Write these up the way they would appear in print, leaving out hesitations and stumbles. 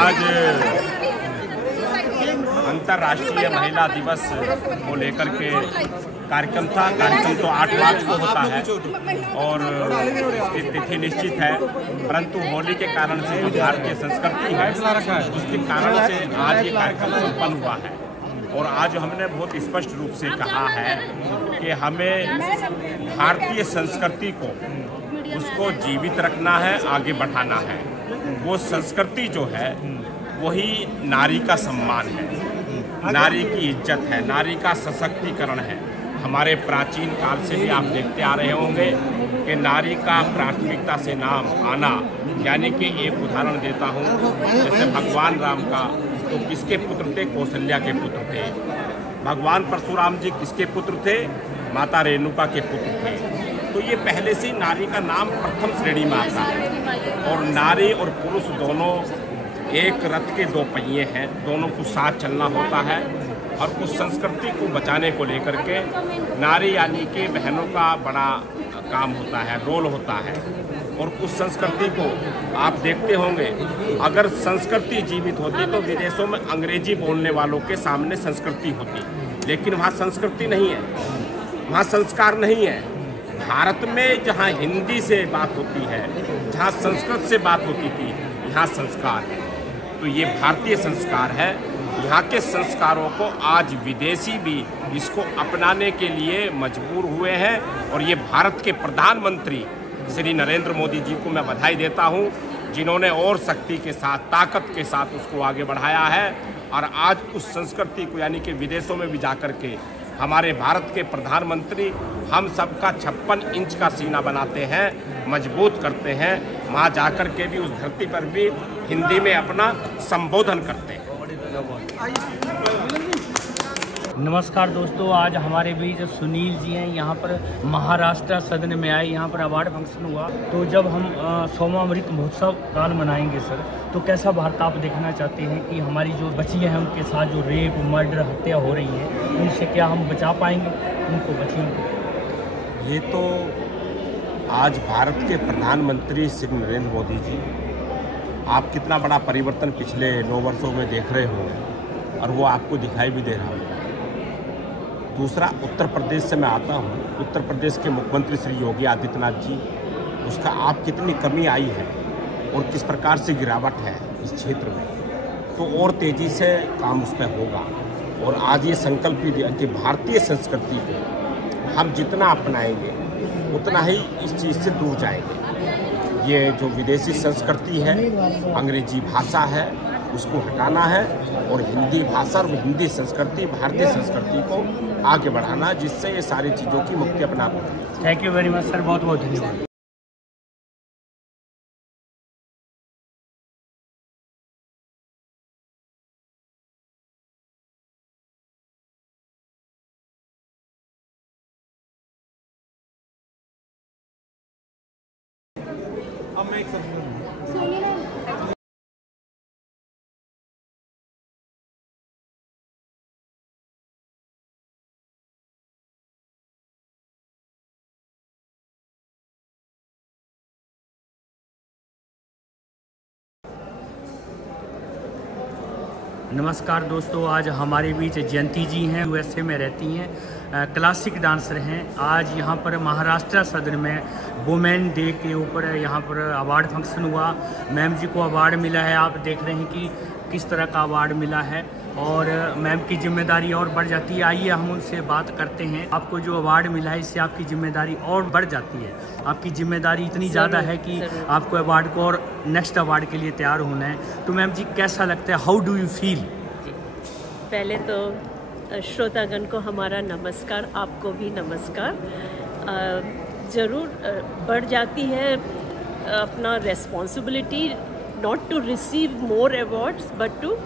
आज अंतर्राष्ट्रीय महिला दिवस को लेकर के कार्यक्रम था। कार्यक्रम तो 8 मार्च को होता है और उसकी तिथि निश्चित है, परंतु होली के कारण से जो भारतीय संस्कृति है उसके कारण से आज ये कार्यक्रम संपन्न हुआ है। और आज हमने बहुत स्पष्ट रूप से कहा है कि हमें भारतीय संस्कृति को उसको जीवित रखना है, आगे बढ़ाना है। वो संस्कृति जो है वही नारी का सम्मान है, नारी की इज्जत है, नारी का सशक्तिकरण है। हमारे प्राचीन काल से भी आप देखते आ रहे होंगे कि नारी का प्राथमिकता से नाम आना, यानी कि एक उदाहरण देता हूँ, जैसे भगवान राम का तो किसके पुत्र थे? कौशल्या के पुत्र थे। भगवान परशुराम जी किसके पुत्र थे? माता रेणुका के पुत्र थे। तो ये पहले से नारी का नाम प्रथम श्रेणी में आता है। और नारी और पुरुष दोनों एक रथ के 2 पहिए हैं, दोनों को साथ चलना होता है। और उस संस्कृति को बचाने को लेकर के नारी यानी कि बहनों का बड़ा काम होता है, रोल होता है। और उस संस्कृति को आप देखते होंगे, अगर संस्कृति जीवित होती तो विदेशों में अंग्रेजी बोलने वालों के सामने संस्कृति होती, लेकिन वहाँ संस्कृति नहीं है, वहाँ संस्कार नहीं है। भारत में जहाँ हिंदी से बात होती है, जहाँ संस्कृत से बात होती थी, यहाँ संस्कार है। तो ये भारतीय संस्कार है। यहाँ के संस्कारों को आज विदेशी भी इसको अपनाने के लिए मजबूर हुए हैं। और ये भारत के प्रधानमंत्री श्री नरेंद्र मोदी जी को मैं बधाई देता हूँ, जिन्होंने और शक्ति के साथ, ताकत के साथ उसको आगे बढ़ाया है। और आज उस संस्कृति को यानी कि विदेशों में भी जाकर के हमारे भारत के प्रधानमंत्री हम सबका 56 इंच का सीना बनाते हैं, मजबूत करते हैं। वहाँ जाकर के भी उस धरती पर भी हिंदी में अपना संबोधन करते हैं। नमस्कार दोस्तों, आज हमारे बीच सुनील जी हैं। यहाँ पर महाराष्ट्र सदन में आए, यहाँ पर अवार्ड फंक्शन हुआ। तो जब हम 100वां अमृत महोत्सव काल मनाएंगे सर, तो कैसा वार्तालाप देखना चाहते हैं कि हमारी जो बच्चियाँ हैं उनके साथ जो रेप, मर्डर, हत्या हो रही है, उनसे क्या हम बचा पाएंगे उनको, बच्चियों को? ये तो आज भारत के प्रधानमंत्री श्री नरेंद्र मोदी जी, आप कितना बड़ा परिवर्तन पिछले 9 वर्षों में देख रहे हो और वो आपको दिखाई भी दे रहा होगा। दूसरा, उत्तर प्रदेश से मैं आता हूँ। उत्तर प्रदेश के मुख्यमंत्री श्री योगी आदित्यनाथ जी, उसका आप कितनी कमी आई है और किस प्रकार से गिरावट है इस क्षेत्र में, तो और तेज़ी से काम उस पर होगा। और आज ये संकल्प भी दिया कि भारतीय संस्कृति को हम जितना अपनाएंगे उतना ही इस चीज़ से दूर जाएंगे। ये जो विदेशी संस्कृति है, अंग्रेजी भाषा है, उसको हटाना है और हिंदी भाषा और हिंदी संस्कृति, भारतीय संस्कृति को आगे बढ़ाना, जिससे ये सारी चीज़ों की मुक्ति अपना पाए। Thank you very much sir, बहुत बहुत धन्यवाद। नमस्कार दोस्तों, आज हमारे बीच जयंती जी हैं, यूएसए में रहती हैं, क्लासिक डांसर हैं। आज यहाँ पर महाराष्ट्र सदन में वुमेन डे के ऊपर यहाँ पर अवार्ड फंक्शन हुआ। मैम जी को अवार्ड मिला है, आप देख रहे हैं कि किस तरह का अवार्ड मिला है और मैम की जिम्मेदारी और बढ़ जाती है। आइए हम उनसे बात करते हैं। आपको जो अवार्ड मिला है इससे आपकी जिम्मेदारी और बढ़ जाती है। आपकी जिम्मेदारी इतनी ज़्यादा है कि आपको अवार्ड को और नेक्स्ट अवार्ड के लिए तैयार होना है। तो मैम जी कैसा लगता है, हाउ डू यू फील? पहले तो श्रोतागण को हमारा नमस्कार, आपको भी नमस्कार। ज़रूर बढ़ जाती है अपना responsibility, not to receive more awards but to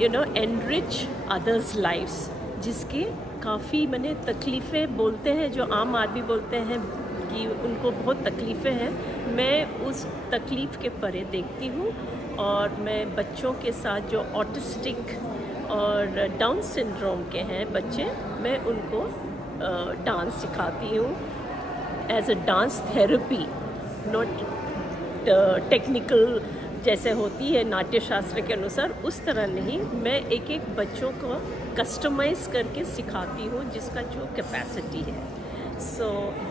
enrich others lifes, जिसके काफ़ी मैंने तकलीफ़ें बोलते हैं, जो आम आदमी बोलते हैं कि उनको बहुत तकलीफ़ें हैं। मैं उस तकलीफ़ के परे देखती हूँ और मैं बच्चों के साथ जो ऑटिस्टिक और डाउन सिंड्रोम के हैं बच्चे, मैं उनको डांस सिखाती हूँ as a dance therapy, not technical जैसे होती है नाट्य शास्त्र के अनुसार, उस तरह नहीं, मैं एक एक बच्चों को कस्टमाइज़ करके सिखाती हूँ जिसका जो कैपेसिटी है। सो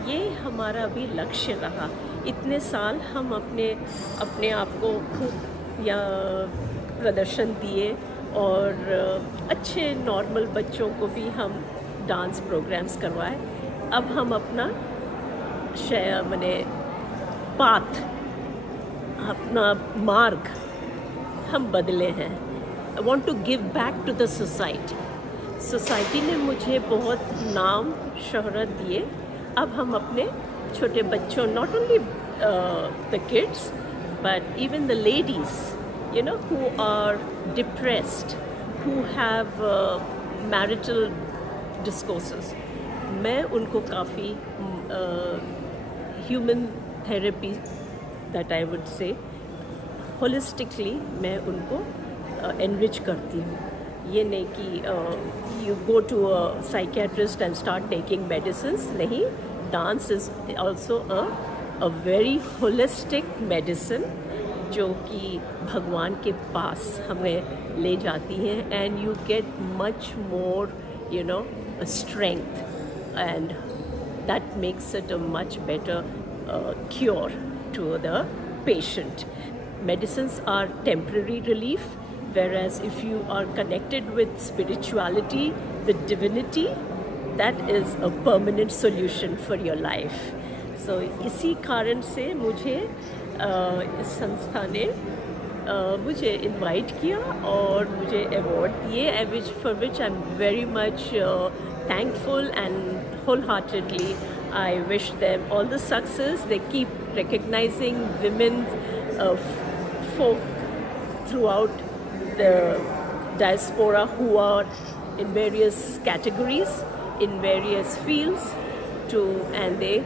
ये हमारा भी लक्ष्य रहा। इतने साल हम अपने आप को खूब या प्रदर्शन दिए और अच्छे नॉर्मल बच्चों को भी हम डांस प्रोग्राम्स करवाए। अब हम अपना पाथ, अपना मार्ग हम बदले हैं। I want to give back to the society. Society ने मुझे बहुत नाम शोहरत दिए। अब हम अपने छोटे बच्चों, not only the kids but even the ladies, you know, who are depressed, who have marital discourses, मैं उनको काफ़ी human therapy that I would say holistically मैं उनको enrich करती हूँ। ये नहीं कि you go to a psychiatrist and start taking medicines, नहीं, dance is also a very holistic medicine जो कि भगवान के पास हमें ले जाती हैं, and you get much more you know strength, and that makes it a much better cure to the patient. Medicines are temporary relief, whereas if you are connected with spirituality, with divinity, that is a permanent solution for your life. So इसी कारण से मुझे इस संस्था ने मुझे invite किया और मुझे अवार्ड दिए, for which I'm very much thankful, and wholeheartedly I wish them all the success. They keep recognizing women folk throughout the diaspora who are in various categories, in various fields, and they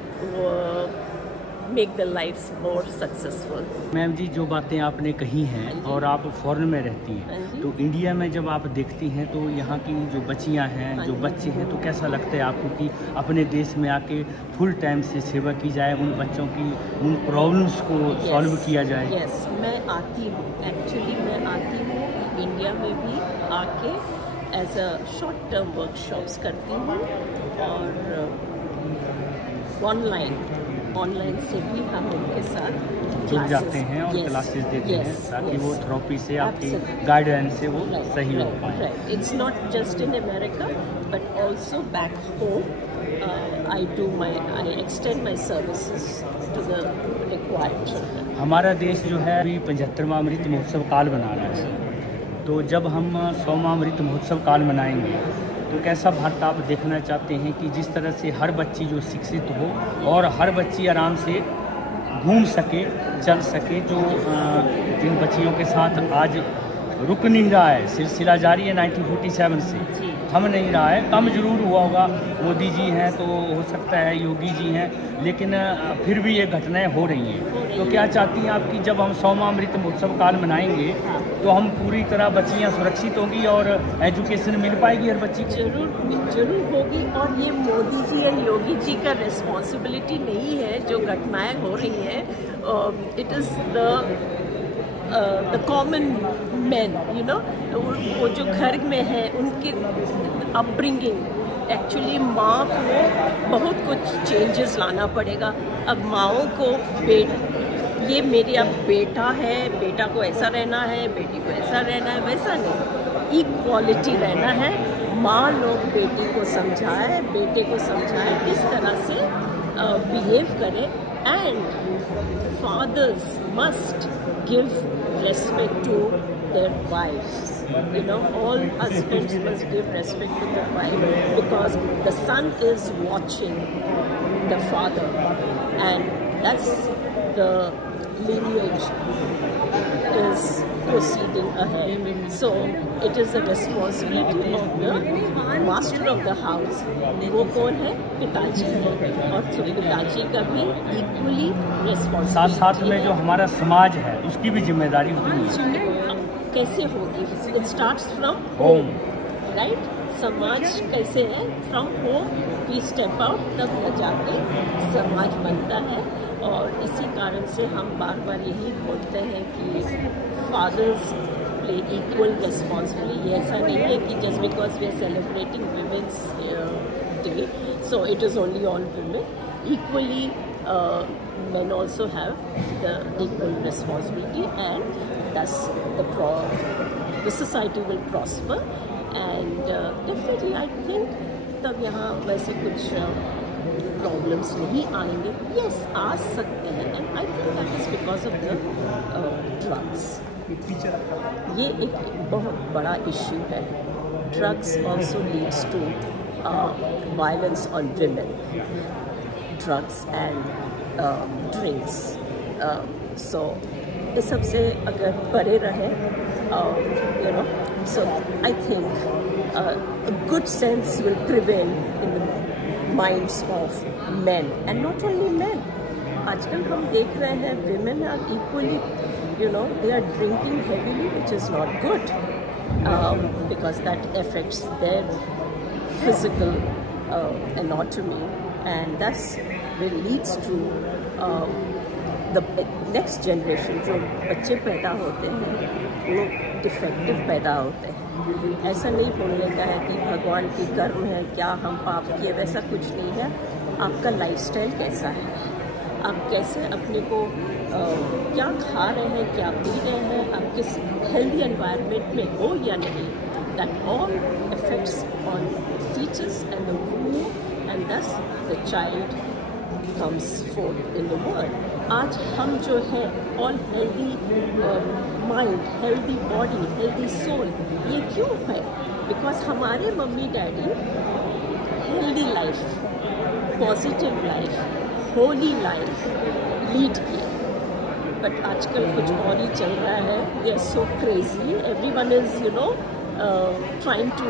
make their lives more successful. Ma'am ji, जो बातें आपने कही हैं और आप foreign में रहती हैं, तो इंडिया में जब आप देखती हैं तो यहाँ की जो बच्चियाँ हैं, जो बच्चे हैं, तो कैसा लगता है आपको कि अपने देश में आके फुल टाइम से सेवा की जाए, उन बच्चों की उन प्रॉब्लम्स को सॉल्व किया जाए? यस, मैं आती हूँ, एक्चुअली मैं आती हूँ इंडिया में भी आके as a short term workshops करती हूँ, और ऑनलाइन से भी हम उनके साथ जुड़ जाते हैं और क्लासेस देते हैं ताकि वो थेरेपी से आपकी गाइडेंस से वो सही हो पाए. It's not just in America but also back home. I extend my services to the required children. हमारा देश जो है अभी 75वां अमृत महोत्सव काल मना रहा है, तो जब हम 100वां अमृत महोत्सव काल मनाएंगे तो कैसा भारत आप देखना चाहते हैं कि जिस तरह से हर बच्ची जो शिक्षित हो और हर बच्ची आराम से घूम सके, चल सके, जो जिन बच्चियों के साथ आज रुक नहीं रहा है, सिलसिला जारी है 1947 से, थम नहीं रहा है. कम जरूर हुआ होगा, मोदी जी हैं तो हो सकता है, योगी जी हैं, लेकिन फिर भी ये घटनाएं हो रही हैं. तो क्या चाहती हैं आप कि जब हम 100वां अमृत महोत्सव काल मनाएंगे तो हम पूरी तरह बच्चियां सुरक्षित होंगी और एजुकेशन मिल पाएगी हर बच्ची को? जरूर होगी. और ये मोदी जी और योगी जी का रिस्पॉन्सिबिलिटी नहीं है जो घटनाएं हो रही हैं. It is the common man, you know, वो जो घर में है उनकी अपब्रिंगिंग. एक्चुअली माँ को बहुत कुछ चेंजेस लाना पड़ेगा. अब माँओं को ये मेरा बेटा है, बेटा को ऐसा रहना है, बेटी को ऐसा रहना है, वैसा नहीं, इक्वालिटी रहना है. माँ लोग बेटी को समझाए, बेटे को समझाए किस तरह से बिहेव करें. And fathers must give respect to their wives. You know, all husbands must give respect to their wife because the son is watching the father, and that's the lineage is proceeding ahead. So it is the responsibility of the master of the house. वो कौन है? पिताजी है, और तो पिताजी का भी इक्वली रिस्पॉन्सिबिलिटी. साथ में जो हमारा समाज है उसकी भी जिम्मेदारी होती है. कैसे होगी? It starts from home, right? समाज कैसे है? From home we step out, तब जाके समाज बनता है. और इसी कारण से हम बार बार यही बोलते हैं कि फादर्स प्ले इक्वल रिस्पॉन्सिबिलिटी। ऐसा नहीं है कि just because we are celebrating women's day so it is only on women. Equally men also have the equal responsibility, and thus the society will prosper, and definitely I think तब यहाँ वैसे कुछ problems नहीं आएंगे। Yes, आ सकते हैं, and I think that is because of the drugs. ये एक बहुत बड़ा इश्यू है। Drugs also leads to violence on women, drugs and drinks. So इस सब से अगर परे रहे, you know, so I think a good sense will prevail in the minds of men, and not only men. आजकल हम देख रहे हैं women are equally, you know, they are drinking heavily, which is not good, because that affects their physical anatomy, and thus will leads to the next generation. जो बच्चे पैदा होते हैं वो डिफेक्टिव पैदा होते हैं। ऐसा नहीं बोलने का है कि भगवान की कर्म है, क्या हम पाप किए, वैसा कुछ नहीं है। आपका लाइफस्टाइल कैसा है, आप कैसे अपने को क्या खा रहे हैं, क्या पी रहे हैं, आप किस हेल्दी एनवायरनमेंट में हो या नहीं, that all effects on features and the womb, and thus the child comes forth in the world. आज हम जो है all healthy mind, healthy body, healthy soul, ये क्यों है? Because हमारे mummy daddy healthy life, positive life, holy life lead किए, but आजकल कुछ और ही चल रहा है। We are so crazy. Everyone is, you know, trying to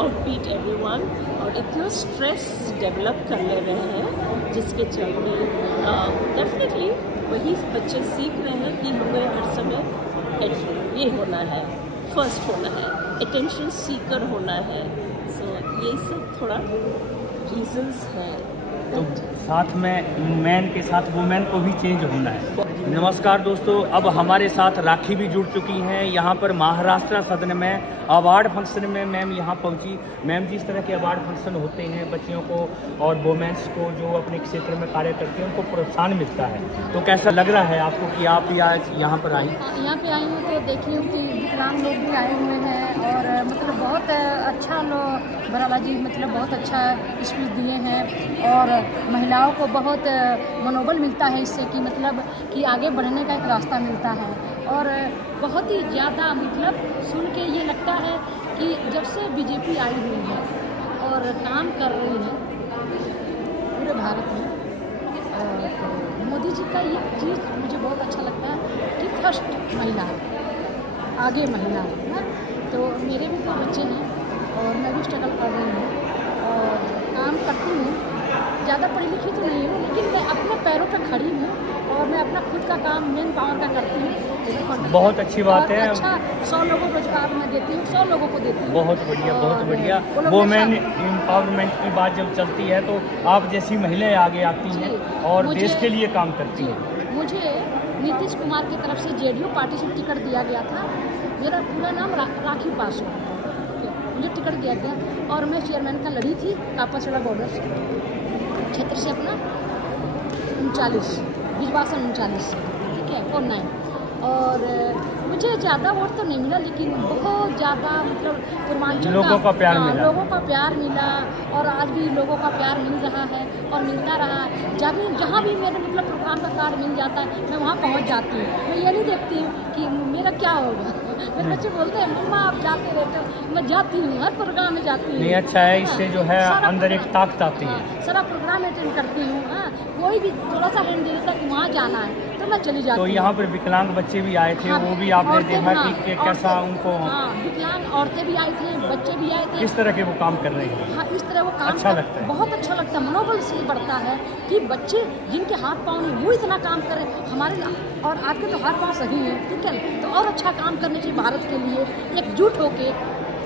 outbeat everyone, और इतना स्ट्रेस डेवलप कर ले रहे हैं जिसके चलते डेफिनेटली वही बच्चे सीख रहे हैं कि हमें हर समय ये होना है, फर्स्ट होना है, अटेंशन सीकर होना है। सो ये सब थोड़ा रीजंस हैं। तो साथ में मैन के साथ वुमेन को भी चेंज होना है। नमस्कार दोस्तों, अब हमारे साथ राखी भी जुड़ चुकी हैं। यहाँ पर महाराष्ट्र सदन में अवार्ड फंक्शन में मैम यहाँ पहुँची। मैम, जिस तरह के अवार्ड फंक्शन होते हैं बच्चियों को और वुमेन्स को जो अपने क्षेत्र में कार्य करते हैं उनको प्रोत्साहन मिलता है, तो कैसा लग रहा है आपको कि आप भी आज यहाँ पर आई? यहाँ पे आई हूँ तो देखी हूँ कि विकलांग लोग भी आए हुए हैं, और मतलब बहुत अच्छा लोग बराला जी मतलब बहुत अच्छा स्पीच दिए हैं, और महिलाओं को बहुत मनोबल मिलता है इससे कि मतलब कि आगे बढ़ने का एक रास्ता मिलता है। और बहुत ही ज़्यादा मतलब सुन के ये लगता है कि जब से बीजेपी आई हुई है और काम कर रही है पूरे भारत में, और मोदी जी का ये चीज़ मुझे बहुत अच्छा लगता है कि फर्स्ट महिला, आगे महिला है ना। तो मेरे भी 2 बच्चे हैं और मैं भी स्ट्रगल कर रही हूँ और काम करती हूँ। ज़्यादा पढ़ी लिखी तो नहीं हूँ, लेकिन मैं अपने पैरों पर खड़ी हूँ और मैं अपना खुद का काम मेन पावर का करती हूँ। बहुत अच्छी बात है। अच्छा 100 लोगों को रोजगार मैं देती हूँ, 100 लोगों को देती हूँ। बहुत बढ़िया, बहुत बढ़िया। वुमेन एम्पावरमेंट की बात जब चलती है तो आप जैसी महिलाएं आगे आती हैं और देश के लिए काम करती हैं। मुझे नीतीश कुमार की तरफ से जेडीयू पार्टी से टिकट दिया गया था। मेरा पूरा नाम राखी पासवान, मुझे टिकट दिया गया और मैं चेयरमैन का लड़ी थी कापासड़ा बॉर्डर क्षेत्र से अपना 39 विश्वासन 39, ठीक है, 49। और मुझे ज़्यादा वोट तो नहीं मिला, लेकिन बहुत ज़्यादा मतलब पूर्वांचल लोगों का प्यार मिला, लोगों का प्यार मिला, और आज भी लोगों का प्यार मिल रहा है और मिलता रहा है। जहाँ भी मेरे मतलब प्रोग्राम का कार्ड मिल जाता है मैं वहाँ पहुँच जाती हूँ। मैं ये नहीं देखती हूँ कि मेरा क्या होगा। मेरे बच्चे बोलते हैं मम्मा आप जाते रहते हो, मैं जाती हूँ, हर प्रोग्राम में जाती हूँ। नहीं, अच्छा है, इससे जो है अंदर एक ताकत आती है। सारा प्रोग्राम अटेंड करती हूँ। कोई भी थोड़ा सा हैंड दे देता है कि वहाँ जाना है तो मैं चली जाती हूँ। तो यहाँ पर विकलांग बच्चे भी आए थे, वो भी आपने देखा कि कैसा उनको? विकलांग औरतें भी आई थी, बच्चे भी आए थे। किस तरह के वो काम कर रहे हैं? हाँ, इस तरह वो काम अच्छा लगता है, बहुत अच्छा लगता है। मनोबल से बढ़ता है कि बच्चे जिनके हाथ पाँव नहीं वो इतना काम करें हमारे, और आपके तो हाथ पाँव सही है, ठीक है, तो और अच्छा काम करने चाहिए भारत के लिए एकजुट होके।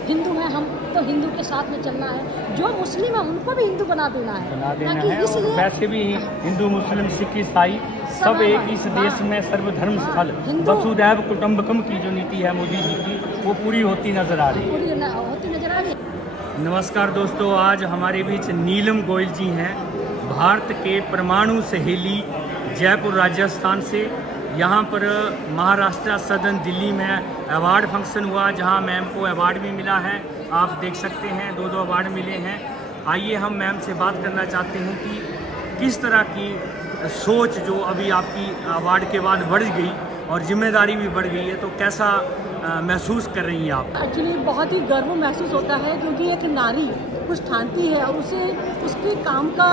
हिंदू हैं हम तो हिंदू के साथ में चलना है, जो मुस्लिम है उनको भी हिंदू बना देना है। और वैसे भी हिंदू मुस्लिम सिख ईसाई सब एक इस देश में सर्वधर्म स्थल वसुधैव कुटुंबकम की जो नीति है मोदी जी की, वो पूरी होती नजर आ रही है। नमस्कार दोस्तों, आज हमारे बीच नीलम गोयल जी हैं, भारत के परमाणु सहेली, जयपुर राजस्थान से। यहाँ पर महाराष्ट्र सदन दिल्ली में अवार्ड फंक्शन हुआ, जहाँ मैम को अवार्ड भी मिला है। आप देख सकते हैं 2 अवार्ड मिले हैं। आइए हम मैम से बात करना चाहते हैं कि किस तरह की सोच जो अभी आपकी अवार्ड के बाद बढ़ गई और जिम्मेदारी भी बढ़ गई है, तो कैसा महसूस कर रही हैं आप? एक्चुअली बहुत ही गर्व महसूस होता है, क्योंकि एक नारी कुछ ठानती है और उसे उसके काम का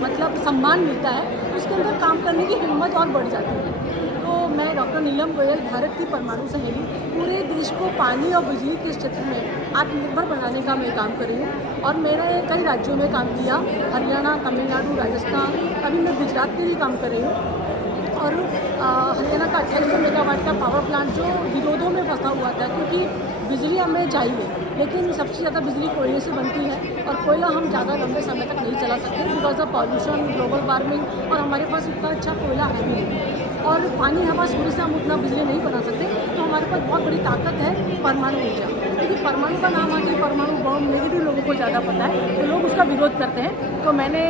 मतलब सम्मान मिलता है, उसके अंदर काम करने की हिम्मत और बढ़ जाती है। तो मैं डॉक्टर नीलम गोयल, भारत की परमाणु सहेली, पूरे देश को पानी और बिजली के क्षेत्र में आत्मनिर्भर बनाने का मैं काम कर रही हूँ। और मैंने कई राज्यों में काम किया, हरियाणा, तमिलनाडु, राजस्थान, अभी मैं गुजरात में भी काम कर रही हूँ। और हरियाणा का 2800 मेगावाट का पावर प्लांट जो विरोधों में फंसा हुआ था, क्योंकि बिजली हमें चाहिए, लेकिन सबसे ज़्यादा बिजली कोयले से बनती है और कोयला हम ज़्यादा लंबे समय तक नहीं चला सकते because of pollution, global warming, और हमारे पास उतना अच्छा कोयला है नहीं। और पानी, हवा, सूर्य से हम उतना बिजली नहीं बना सकते, तो हमारे पास बहुत बड़ी ताकत है परमाणु ऊर्जा। लेकिन परमाणु का नाम आके परमाणु बम नेगेटिव लोगों को ज़्यादा पता है, तो लोग उसका विरोध करते हैं। तो मैंने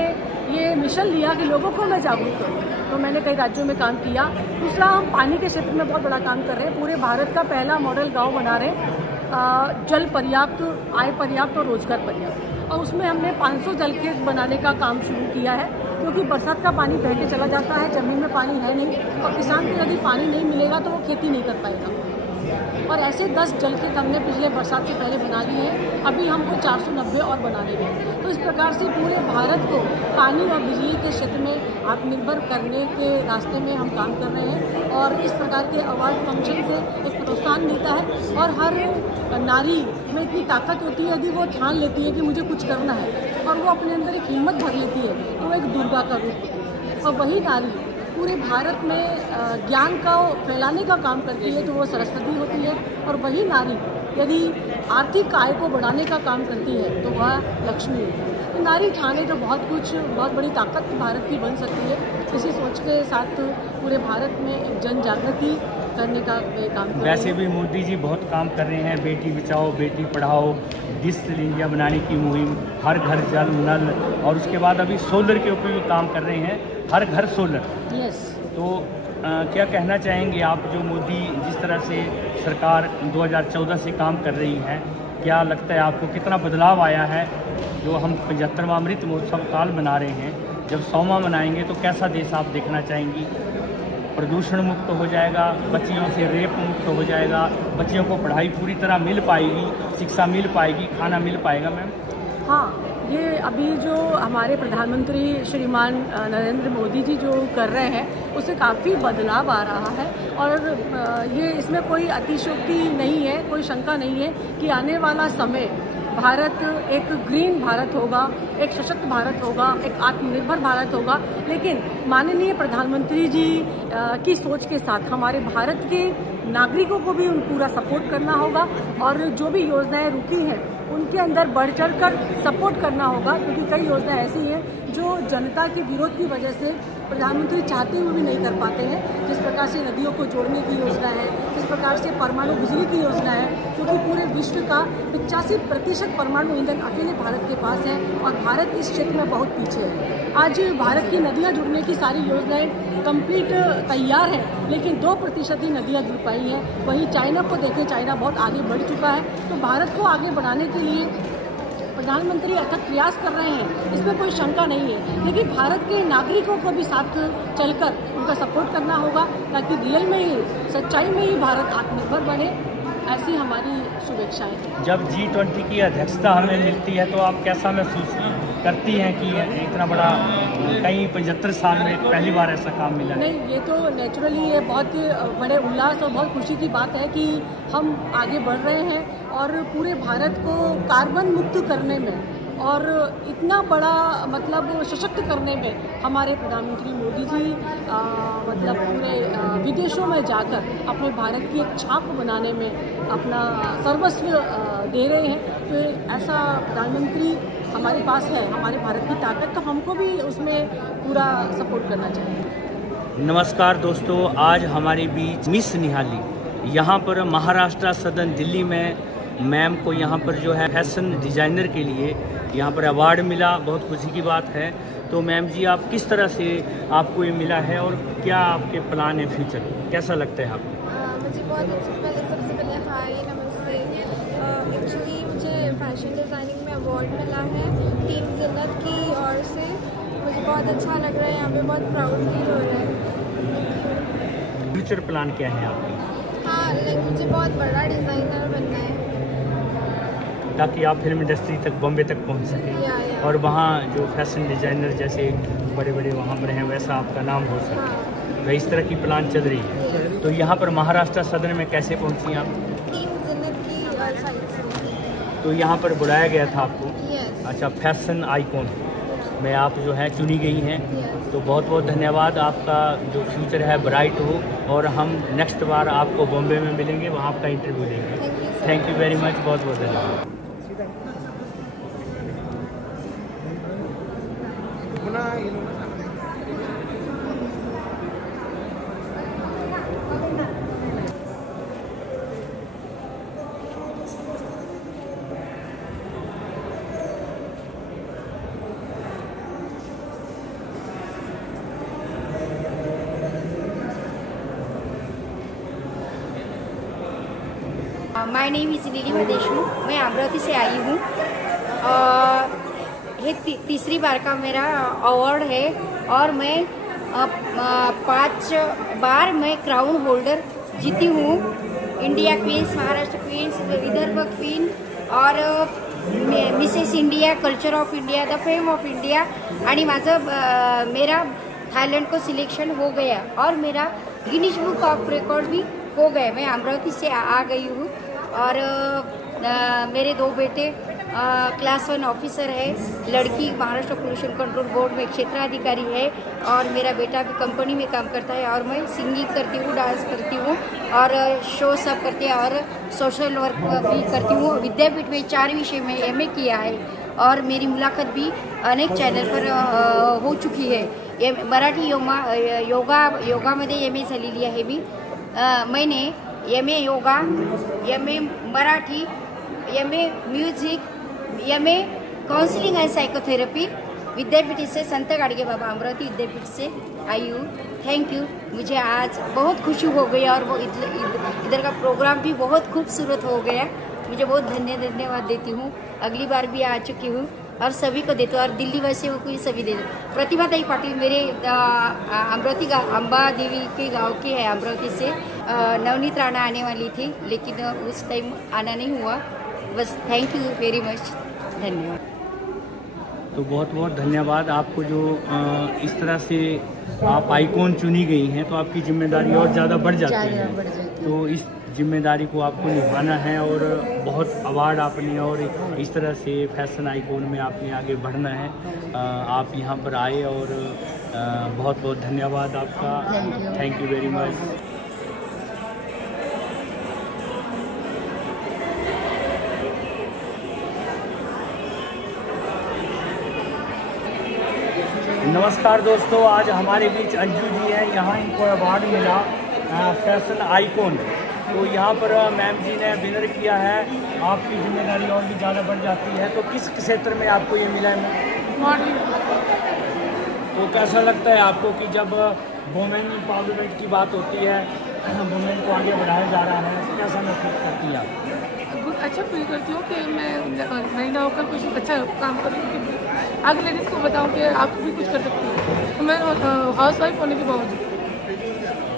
ये मिशन लिया कि लोगों को मैं जागरूक करूँ, तो मैंने कई राज्यों में काम किया। दूसरा, हम पानी के क्षेत्र में बहुत बड़ा काम कर रहे हैं, पूरे भारत का पहला मॉडल गाँव बना रहे हैं, जल पर्याप्त, आय पर्याप्त और रोजगार पर्याप्त। और उसमें हमने 500 जलखेत बनाने का काम शुरू किया है, क्योंकि बरसात का पानी बह के चला जाता है, ज़मीन में पानी है नहीं, और किसान को यदि पानी नहीं मिलेगा तो वो खेती नहीं कर पाएगा। और ऐसे 10 जलखेत हमने पिछले बरसात से पहले बना लिए हैं, अभी हमको 490 और बनाने हैं। तो इस प्रकार से पूरे भारत को पानी और बिजली के क्षेत्र में आत्मनिर्भर करने के रास्ते में हम काम कर रहे हैं। और इस प्रकार के अवार्ड फंक्शन से एक प्रोत्साहन मिलता है, और हर नारी में इतनी ताकत होती है, यदि वो ठान लेती है कि मुझे कुछ करना है और वो अपने अंदर एक हिम्मत भर लेती है, तो वो एक दुर्गा का रूप होती है। और वही नारी पूरे भारत में ज्ञान का फैलाने का काम करती है, तो वो सरस्वती होती है। और वही नारी यदि आर्थिक आय को बढ़ाने का काम करती है, तो वह लक्ष्मी होती है। तो नारी ठाने तो बहुत कुछ, बहुत बड़ी ताकत भारत की बन सकती है। इसी सोच के साथ पूरे भारत में एक जन जागृति करने का काम कर रहे हैं। वैसे भी मोदी जी बहुत काम कर रहे हैं, बेटी बचाओ बेटी पढ़ाओ, डिजिटल इंडिया बनाने की मुहिम, हर घर जल नल, और उसके बाद अभी सोलर के ऊपर भी काम कर रहे हैं, हर घर सोलर। यस। तो क्या कहना चाहेंगे आप, जो मोदी जिस तरह से सरकार 2014 से काम कर रही है, क्या लगता है आपको कितना बदलाव आया है? जो हम 75वां अमृत महोत्सव काल मना रहे हैं, जब 100वां मनाएंगे तो कैसा देश आप देखना चाहेंगी? प्रदूषण मुक्त हो जाएगा, बच्चियों से रेप मुक्त हो जाएगा, बच्चियों को पढ़ाई पूरी तरह मिल पाएगी, शिक्षा मिल पाएगी, खाना मिल पाएगा मैम? हाँ, ये अभी जो हमारे प्रधानमंत्री श्रीमान नरेंद्र मोदी जी जो कर रहे हैं, उससे काफ़ी बदलाव आ रहा है। और ये इसमें कोई अतिशयोक्ति नहीं है, कोई शंका नहीं है कि आने वाला समय भारत एक ग्रीन भारत होगा, एक सशक्त भारत होगा, एक आत्मनिर्भर भारत होगा। लेकिन माननीय प्रधानमंत्री जी की सोच के साथ हमारे भारत के नागरिकों को भी पूरा सपोर्ट करना होगा, और जो भी योजनाएं रुकी हैं उनके अंदर बढ़ चढ़ कर सपोर्ट करना होगा, क्योंकि कई योजनाएं ऐसी हैं जो जनता के विरोध की वजह से प्रधानमंत्री चाहते हुए भी नहीं कर पाते हैं। जिस प्रकार से नदियों को जोड़ने की योजना है, जिस प्रकार से परमाणु बिजली की योजना है, क्योंकि पूरे विश्व का 85% परमाणु ईंधन अकेले भारत के पास है, और भारत इस क्षेत्र में बहुत पीछे है। आज भारत की नदियाँ जुड़ने की सारी योजनाएं कंप्लीट तैयार हैं, लेकिन 2% ही नदियाँ जुड़ पाई हैं। वहीं चाइना को देखें, चाइना बहुत आगे बढ़ चुका है। तो भारत को आगे बढ़ाने के लिए प्रधानमंत्री अथक प्रयास कर रहे हैं, इसमें कोई शंका नहीं है। लेकिन भारत के नागरिकों को भी साथ चलकर उनका सपोर्ट करना होगा, ताकि रियल में ही, सच्चाई में ही भारत आत्मनिर्भर बने। ऐसी हमारी शुभेच्छाएं। जब G20 की अध्यक्षता हमें मिलती है, तो आप कैसा महसूस करती हैं कि इतना बड़ा, कहीं 75 साल में पहली बार ऐसा काम मिला? नहीं, ये तो नेचुरली ये बहुत बड़े उल्लास और बहुत खुशी की बात है कि हम आगे बढ़ रहे हैं, और पूरे भारत को कार्बन मुक्त करने में और इतना बड़ा मतलब सशक्त करने में हमारे प्रधानमंत्री मोदी जी मतलब पूरे विदेशों में जाकर अपने भारत की एक छाप बनाने में अपना सर्वस्व दे रहे हैं। तो ऐसा प्रधानमंत्री हमारे पास है, हमारे भारत की ताकत, तो हमको भी उसमें पूरा सपोर्ट करना चाहिए। नमस्कार दोस्तों, आज हमारे बीच मिस निहाली यहाँ पर महाराष्ट्र सदन दिल्ली में मैम को यहाँ पर जो है फैशन डिज़ाइनर के लिए यहाँ पर अवार्ड मिला, बहुत खुशी की बात है। तो मैम जी, आप किस तरह से आपको ये मिला है और क्या आपके प्लान है फ्यूचर, कैसा लगता है आपको? मुझे बहुत सबसे पहले हाय नमस्ते। एक्चुअली मुझे फैशन डिज़ाइनिंग में अवार्ड मिला है टीम जिन्नत की ओर से। मुझे बहुत अच्छा लग रहा है, यहाँ पे बहुत प्राउड फील हो रहा है। फ्यूचर प्लान क्या है आपके? हाँ, मुझे बहुत बड़ा डिज़ाइनर बनना है ताकि आप फिल्म इंडस्ट्री तक, बॉम्बे तक पहुंच सकें और वहाँ जो फैशन डिज़ाइनर जैसे बड़े बड़े वहाँ पर हैं वैसा आपका नाम हो सके। तो इस तरह की प्लान चल रही है। तो यहाँ पर महाराष्ट्र सदन में कैसे पहुँची आप? टीम जिन्नत की साइड से। तो यहाँ पर बुलाया गया था आपको? अच्छा, फैशन आइकॉन में आप जो है चुनी गई हैं। तो बहुत बहुत धन्यवाद। आपका जो फ्यूचर है ब्राइट हो और हम नेक्स्ट बार आपको बॉम्बे में मिलेंगे, वहाँ आपका इंटरव्यू लेंगे। थैंक यू वेरी मच, बहुत बहुत धन्यवाद। My name is Nilima Deshmukh. मैं अमरावती से आई हूँ। ये तीसरी बार का मेरा अवार्ड है और मैं 5 बार मैं क्राउन होल्डर जीती हूँ। India queens, Maharashtra queens, Vidarbha queen और Mrs India, culture of India, the fame of India. आणि मेरा थाईलैंड को सिलेक्शन हो गया और मेरा गिनीज बुक ऑफ रिकॉर्ड भी हो गए। मैं अमरावती से आ गई हूँ और मेरे 2 बेटे क्लास 1 ऑफिसर है, लड़की महाराष्ट्र पोल्यूशन कंट्रोल बोर्ड में क्षेत्राधिकारी है और मेरा बेटा भी कंपनी में काम करता है। और मैं सिंगिंग करती हूँ, डांस करती हूँ और शो सब करती है और सोशल वर्क भी करती हूँ। विद्यापीठ में 4 विषय में MA किया है और मेरी मुलाकात भी अनेक चॅनल पर हो चुकी है। मराठी योगामध्ये MA झालेली आहे मी। मैंने MA yoga, MA Marathi, MA music, MA counselling and psychotherapy विद्यापीठ से, संत गाडगे बाबा अमरावती विद्यापीठ से आई हूँ। Thank you. मुझे आज बहुत खुशी हो गई और वो इधर का प्रोग्राम भी बहुत खूबसूरत हो गया। मुझे बहुत धन्यवाद देती हूँ। अगली बार भी आ चुकी हूँ और सभी को देती हूँ और दिल्ली वासियों को भी सभी दे दूँ। प्रतिभा ताई पाटिल मेरे अमरावती अम्बा देवी के गांव की है, अमरावती से। नवनीत राणा आने वाली थी लेकिन उस टाइम आना नहीं हुआ। बस थैंक यू वेरी मच, धन्यवाद। तो बहुत बहुत धन्यवाद आपको। जो इस तरह से आप आइकॉन चुनी गई हैं तो आपकी जिम्मेदारी और ज़्यादा बढ़ जाती है। तो इस जिम्मेदारी को आपको निभाना है और बहुत अवार्ड आपने और इस तरह से फैशन आइकॉन में आपने आगे बढ़ना है। आप यहाँ पर आए और बहुत बहुत धन्यवाद आपका। Thank you very much. नमस्कार दोस्तों, आज हमारे बीच अंजू जी हैं। यहाँ इनको अवार्ड मिला फैशन आइकॉन। तो यहाँ पर मैम जी ने विनर किया है। आपकी जिम्मेदारी और भी ज़्यादा बढ़ जाती है। तो किस क्षेत्र में आपको ये मिला है मॉडलिंग? तो कैसा लगता है आपको कि जब वुमेन एम्पावरमेंट की बात होती है, वुमेन को आगे बढ़ाया जा रहा है, कैसा महसूस करती है आप? अच्छा फील करती हूँ कि मैं महिला होकर कुछ अच्छा काम करूँ, आगे लेडीज़ को बताऊँ कि आप भी कुछ कर सकती हैं। तो मैं हाउस वाइफ होने के बावजूद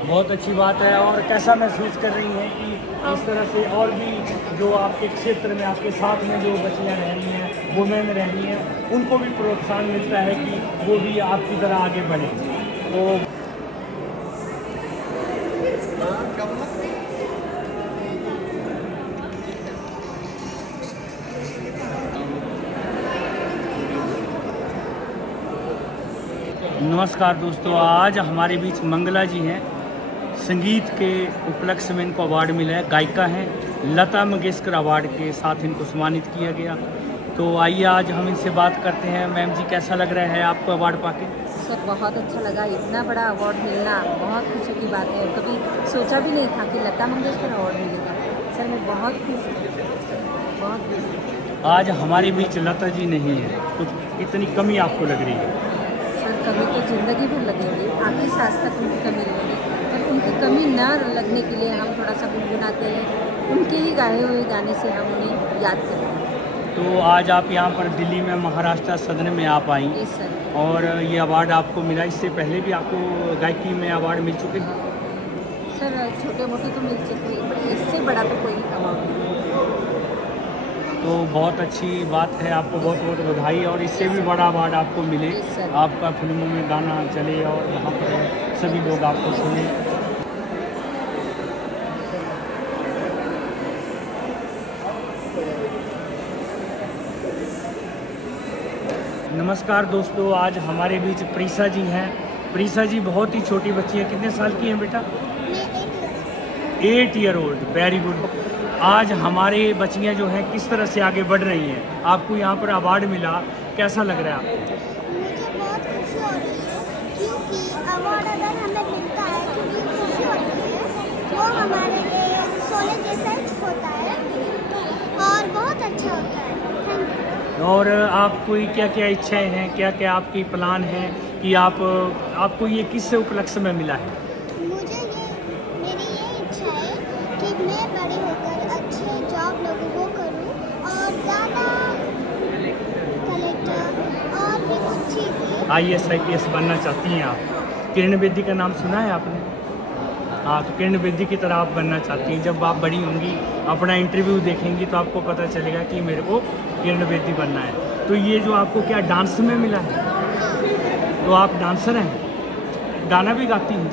बहुत अच्छी बात है। और कैसा महसूस कर रही हैं कि इस तरह से और भी जो आपके क्षेत्र में आपके साथ में जो बच्चियाँ रह रही हैं, वुमेन रह रही हैं, उनको भी प्रोत्साहन मिलता है कि वो भी आपकी तरह आगे बढ़े? तो नमस्कार दोस्तों, आज हमारे बीच मंगला जी हैं। संगीत के उपलक्ष्य में इनको अवार्ड मिला है। गायिका हैं, लता मंगेशकर अवार्ड के साथ इनको सम्मानित किया गया। तो आइए आज हम इनसे बात करते हैं। मैम जी, कैसा लग रहा है आपको अवार्ड पाके? सर बहुत अच्छा लगा, इतना बड़ा अवार्ड मिलना बहुत खुशी की बात है। कभी सोचा भी नहीं था कि लता मंगेशकर अवार्ड मिलेगा। सर मैं बहुत खुश हूँ, बहुत खुश। आज हमारे बीच लता जी नहीं है, तो इतनी कमी आपको लग रही है? सर कमी तो ज़िंदगी भर लगेगी, आखिरी सांस तक उनकी कमी रहेगी। पर उनकी कमी न लगने के लिए हम थोड़ा सा गुनगुनाते हैं, उनके ही गाए हुए गाने से हम उन्हें याद करते हैं। तो आज आप यहाँ पर दिल्ली में महाराष्ट्र सदन में आप आई और ये अवार्ड आपको मिला। इससे पहले भी आपको गायकी में अवार्ड मिल चुके हैं? सर छोटे मोटे तो मिल चुके हैं, पर इससे बड़ा तो कोई अवार्ड नहीं। तो बहुत अच्छी बात है, आपको बहुत बहुत बधाई। और इससे भी बड़ा अवार्ड आपको मिले, आपका फिल्मों में गाना चले और वहाँ पर सभी लोग आपको सुने। नमस्कार दोस्तों, आज हमारे बीच प्रीसा जी हैं। प्रीसा जी बहुत ही छोटी बच्ची है, कितने साल की हैं बेटा? 8 ईयर ओल्ड, वेरी गुड। आज हमारे बच्चियां जो हैं किस तरह से आगे बढ़ रही हैं, आपको यहाँ पर अवार्ड मिला, कैसा लग रहा है आपको? मुझे बहुत खुशी हो रही है, क्योंकि अवार्ड अगर हमें मिलता है क्योंकि खुशी होती है, वो हमारे लिए सोने जैसा होता है और बहुत अच्छा होता है। Thank you. और आपको क्या क्या इच्छाएं हैं, क्या क्या आपकी प्लान हैं कि आपको ये किससे उपलक्ष्य में मिला है? मेरी ये इच्छा है कि मैं बड़े होकर अच्छे जॉब लोगों को करूं और ज़्यादा कलेक्टर और भी कुछ चीज़ें। IAS IPS बनना चाहती हैं आप? किरण बेदी का नाम सुना है आपने? हाँ, तो किरण बेदी की तरह आप बनना चाहती हैं। जब आप बड़ी होंगी, अपना इंटरव्यू देखेंगी तो आपको पता चलेगा कि मेरे को किरण बेदी बनना है। तो ये जो आपको क्या डांस में मिला है, तो आप डांसर हैं, गाना भी गाती हैं,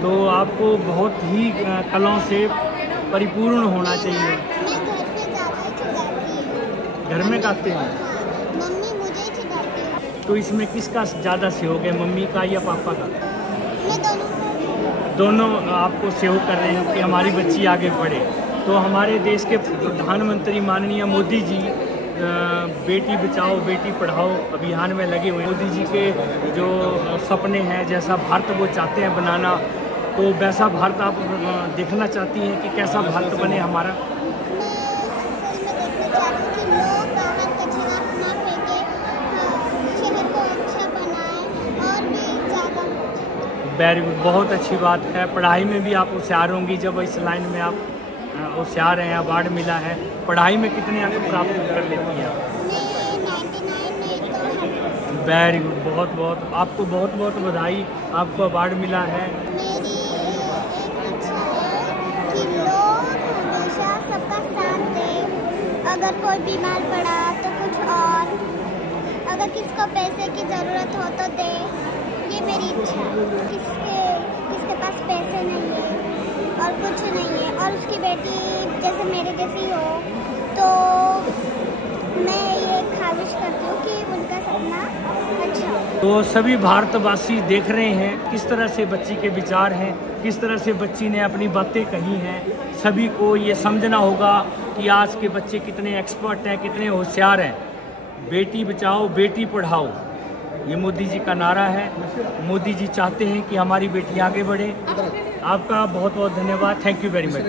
तो आपको बहुत ही कलाओं से परिपूर्ण होना चाहिए। घर में गाते हैं? मम्मी मुझे चिढ़ाती है। तो इसमें किसका ज़्यादा सहयोग है, मम्मी का या पापा का? मैं दोनों आपको सहयोग कर रहे हैं कि हमारी बच्ची आगे बढ़े। तो हमारे देश के प्रधानमंत्री माननीय मोदी जी बेटी बचाओ बेटी पढ़ाओ अभियान में लगे हुए हैं। मोदी जी के जो सपने हैं, जैसा भारत वो चाहते हैं बनाना, तो वैसा भारत आप देखना चाहती हैं कि कैसा भारत बने हमारा? वेरी गुड, बहुत अच्छी बात है। पढ़ाई में भी आप होशियार होंगी, जब इस लाइन में आप होशियार हैं, अवार्ड मिला है। पढ़ाई में कितने अंक प्राप्त कर लेती हैं आप? वेरी गुड, बहुत बहुत आपको बहुत बहुत बधाई, आपको अवार्ड मिला है। मेरी एक इच्छा है कि लोग हमेशा सबका साथ दें। अगर कोई बीमार पड़ा तो कुछ और, अगर किसको पैसे की ज़रूरत हो तो दे, ये मेरी इच्छा है। किसके पास पैसे नहीं है और कुछ नहीं है और उसकी बेटी जैसे मेरे जैसी हो, तो मैं ये ख्वाहिश करती हूँ कि उनका सपना अच्छा हो। तो सभी भारतवासी देख रहे हैं किस तरह से बच्ची के विचार हैं, किस तरह से बच्ची ने अपनी बातें कही हैं। सभी को ये समझना होगा कि आज के बच्चे कितने एक्सपर्ट हैं, कितने होशियार हैं। बेटी बचाओ बेटी पढ़ाओ, ये मोदी जी का नारा है। मोदी जी चाहते हैं कि हमारी बेटी आगे बढ़े। आपका बहुत बहुत धन्यवाद, थैंक यू वेरी मच।